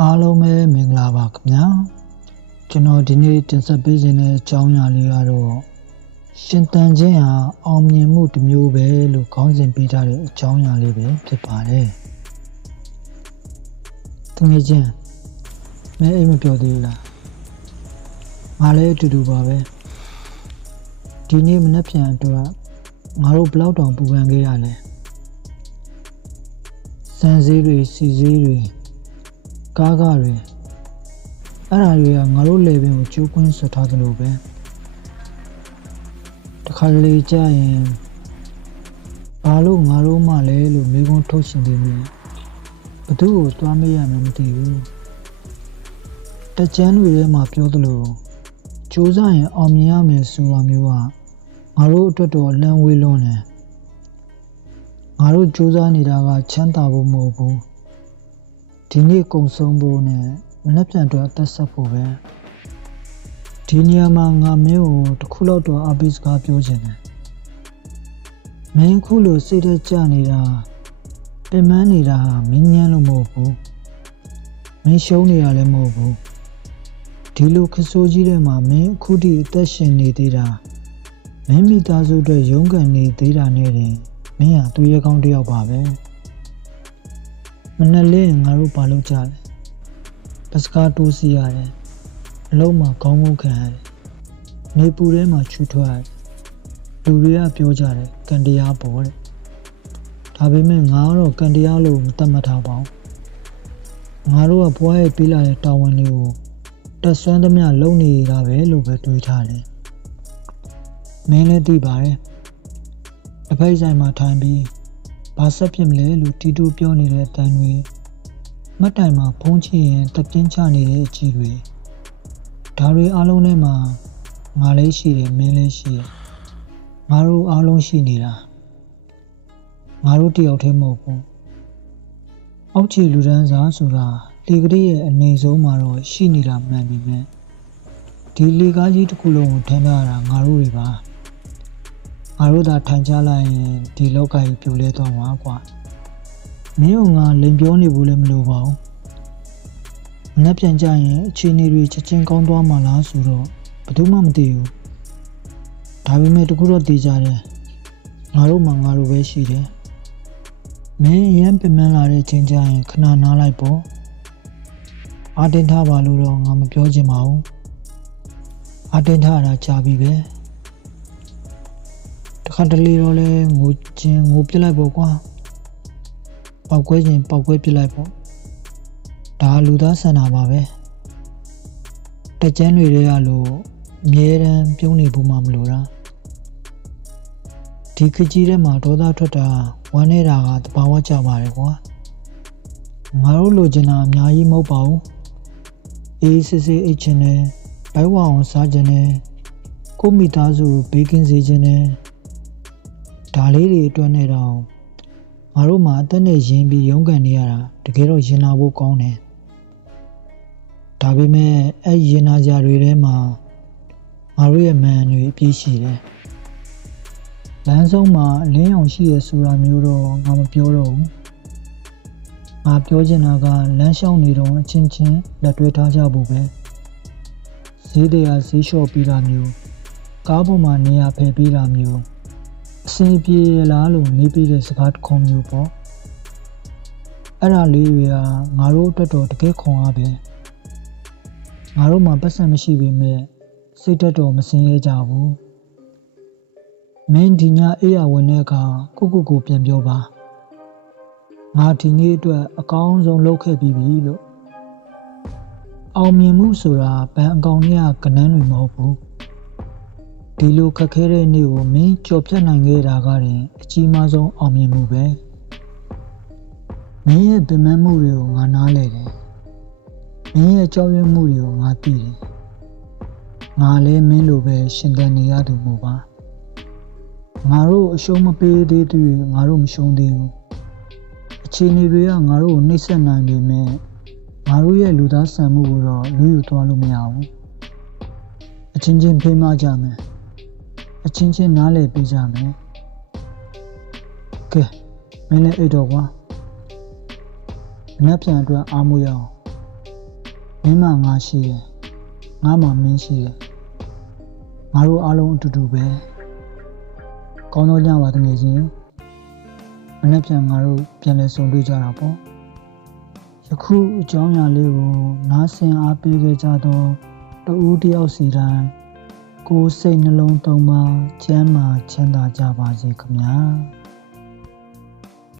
အားလုံးပဲမင်္ဂလာပါခင်ဗျာကျွန်တော်ဒီနေ့တင်ဆက်ပေးခြင်းတဲ့အကြောင်းအရာလေးကတော့ရှင်သန်ခြင်းဟာအောင်မြင်မှုတစ်မျိုးပဲလို့ခေါင်းစဉ်ပေးထားတဲ့အကြောင်းအရာလေးပဲဖြစ်ပါတယ်တကယ်ချင်းမဲအိမ်မပြောသေးဘူးလားငါလည်းအတူတူပါပဲဒီနေ့မနေ့ပြန်အတွက်ငါတို့ဘလောက်တောင်ပူပန်ခဲ့ရလဲစံစည်းတွေစီစည်းတွေကားတွေအဲ့ဒါတွေကငါတို့လေပင်ကိုကျိုးကွင်းဆွထားသလိုပဲတခါလေကြာရင်ဘာလို့ငါတို့မှလဲလို့မိကုန်းထုတ်ရှင်နေပြီဘသူ့ကိုသွားမေးရမှမသိဘူးတကြမ်းတွေထဲမှာပြောသလိုကြိုးစားရင်အောင်မြင်ရမယ်ဆိုတာမျိုးကငါတို့အတွက်တော့လမ်းဝေးလွန်းတယ်ငါတို့ကြိုးစားနေတာကချမ်းသာဖို့မဟုတ်ဘူးဒီနေ့ကုံဆုံးဖို့နဲ့မနှက်ပြန်တော့အသက်ဆက်ဖို့ပဲဒီနေရာမှာငါမင်းကိုတစ်ခုလောက်တော့အပိစကားပြောချင်တယ်မင်းခုလိုစိတ်ထဲကျနေတာပင်ပန်းနေတာမင်းညမ်းလို့မဟုတ်ဘူးမင်းရှုံးနေတာလည်းမဟုတ်ဘူးဒီလိုခဆိုးကြီးထဲမှာမင်းအခုထိအသက်ရှင်နေသေးတာမင်းမိသားစုအတွက်ရုန်းကန်နေသေးတာနဲ့တင်မင်းဟာသူရဲကောင်းတစ်ယောက်ပါပဲမနဲ့လေးငါတို့ဘာလုပ်ကြလဲပစကားတိုးစီရတယ်အလုံးမှာခေါင်းငုံခံရတယ်နေပူထဲမှာချူထွက်ရတယ်လူတွေကပြောကြတယ်ကန်တရားပေါ်တဲ့ဒါပေမဲ့ငါကတော့ကန်တရားလို့မသတ်မှတ်ထားပါဘူးငါတို့ကဘွားရဲ့ပေးလာတဲ့တာဝန်တွေကိုတက်ဆွမ်းသမျှလုပ်နေတာပဲလို့ပဲတွေးထားတယ်မင်းလည်းသိပါတယ်အဖိုက်ဆိုင်မှာထိုင်ပြီးဘာဆက်ဖြစ်မလဲလို့တီတူပြောနေတဲ့အတန်တွေမတ်တိုင်မှာဖုံးချရင်တပြင်းချနေတဲ့အကြည့်တွေဒါတွေအားလုံးထဲမှာငါလည်းရှိတယ်မင်းလည်းရှိတယ်ငါတို့အားလုံးရှိနေတာငါတို့တယောက်တည်းမဟုတ်ဘူးအောက်ခြေလူဒန်းစားဆိုတာလေကလေးရဲ့အနေဆုံးမှာတော့ရှိနေတာမှန်ပြီမဲ့ဒီလေကားကြီးတစ်ခုလုံးကိုထမ်းထားတာငါတို့တွေပါငါတို့သာထိုင်ကြလိုက်ရင်ဒီလောကကြီးပြိုလဲသွားမှာကွာမင်းကငါလိန်ပြောနေဘူးလည်းမလိုပါဘူးမနှက်ပြန်ကြရင်အခြေအနေတွေချက်ချင်းကောင်းသွားမှာလားဆိုတော့ဘယ်သူမှမသိဘူးဒါပေမဲ့တခုတော့သိကြတယ်ငါတို့မှငါတို့ပဲရှိတယ်မင်းရမ်းပင်ပန်းလာတဲ့ချိန်ကျရင်ခဏနားလိုက်ပေါ့အာတင်ထားပါလို့တော့ငါမပြောချင်ပါဘူးအာတင်ထားတာကြာပြီပဲတခါတလေတော့လဲငိုပြစ်လိုက်ပေါ့ကွာပောက်ကွဲခြင်းပောက်ကွဲပြစ်လိုက်ပေါ့ဒါလူသားဆန္ဒပါပဲတကြမ်းတွေတွေကလို့အမြဲတမ်းပြုံးနေဖို့မှမလိုတာဒီခကြီးထဲမှာဒေါသထွက်တာဝမ်းနေတာကတဘာဝကြပါတယ်ကွာငါတို့လိုချင်တာအများကြီးမဟုတ်ပါဘူးအေးစစ်စစ်အိတ်ချင်တယ်ဘိုက်ဝအောင်စားချင်တယ်ကိုမိသားစုဘေးကင်းစေချင်တယ်ဒါလေးတွေအတွက်နဲ့တော့ငါတို့မှာအသက်နဲ့ရင်းပြီးရုန်းကန်နေရတာတကယ်တော့ရင်နာဖို့ကောင်းတယ်ဒါပေမဲ့အဲ့ရင်နာကြတွေထဲမှာငါတို့ရဲ့မန်တွေအပြည့်ရှိတယ်လမ်းဆုံးမှာအလင်းအောင်ရှိရဆိုတာမျိုးတော့ငါမပြောတော့ဘူးငါပြောချင်တာကလမ်းလျှောက်နေတော့အချင်းချင်းလက်တွဲထားကြဖို့ပဲဈေးတရားဈေးလျှော့ပြီးတာမျိုးကားပေါ်မှာနေရာဖယ်ပြီးတာမျိုးအဆင်ပြေလားလို့နေပြီးတဲ့စကားတစ်ခုမျိုးပေါ့အဲ့ဒါလေးတွေကငါတို့အတွက်တော့တကယ်ခွန်အားပဲငါတို့မှာပတ်စံမရှိပေမဲ့စိတ်တက်တော့မစင်းရဲကြဘူးမင်းဒီညအေးရဝင်တဲ့အခါကိုပြန်ပြောပါငါဒီနေ့အတွက်အကောင်းဆုံးလုပ်ခဲ့ပြီးပြီလို့အောင်မြင်မှုဆိုတာဘန်အကောင့်တွေကကဏ္ဍတွေမဟုတ်ဘူးဒီလိုခက်ခဲတဲ့နေ့ကိုမင်းကြော်ဖြတ်နိုင်ခဲ့တာကတင်အကြီးမားဆုံးအောင်မြင်မှုပဲမင်းရဲ့ပင်ပန်းမှုတွေကိုငါနားလည်တယ်မင်းရဲ့ကြောက်ရွံ့မှုတွေကိုငါသိတယ်ငါလည်းမင်းလိုပဲရှင်သန်နေရသူမို့ပါငါတို့အရှုံးမပေးသေးသူငါတို့မရှုံးသေးဘူးအခြေအနေတွေကငါတို့ကိုနှိပ်စက်နိုင်ပေမဲ့ငါတို့ရဲ့လူသားဆန်မှုကိုတော့လူယူသွားလို့မရဘူးအချင်းချင်းဖိမကြမယ်အချင်းချင်းနားလည်ပေးကြမယ်ကဲမင်းလည်းအိတ်တော့ကွာမနှက်ပြန်အတွက်အားမွေးအောင် မင်းမှငါရှိတယ်ငါမှမင်းရှိတယ်ငါတို့အားလုံးအတူတူပဲကောင်းသောညပါတကယ်ချင်းမနေ့ပြန်ငါတို့ပြန်လဲဆုံတွေ့ကြတာပေါ့ယခုအကြောင်းအရာလေးကိုနားဆင်အားပေးခဲ့ကြသောတဦးတယောက်စီတိုင်းကိုယ်စိတ်နှလုံးသုံးပါကျမ်းမာချမ်းသာကြပါစေခင်ဗျာ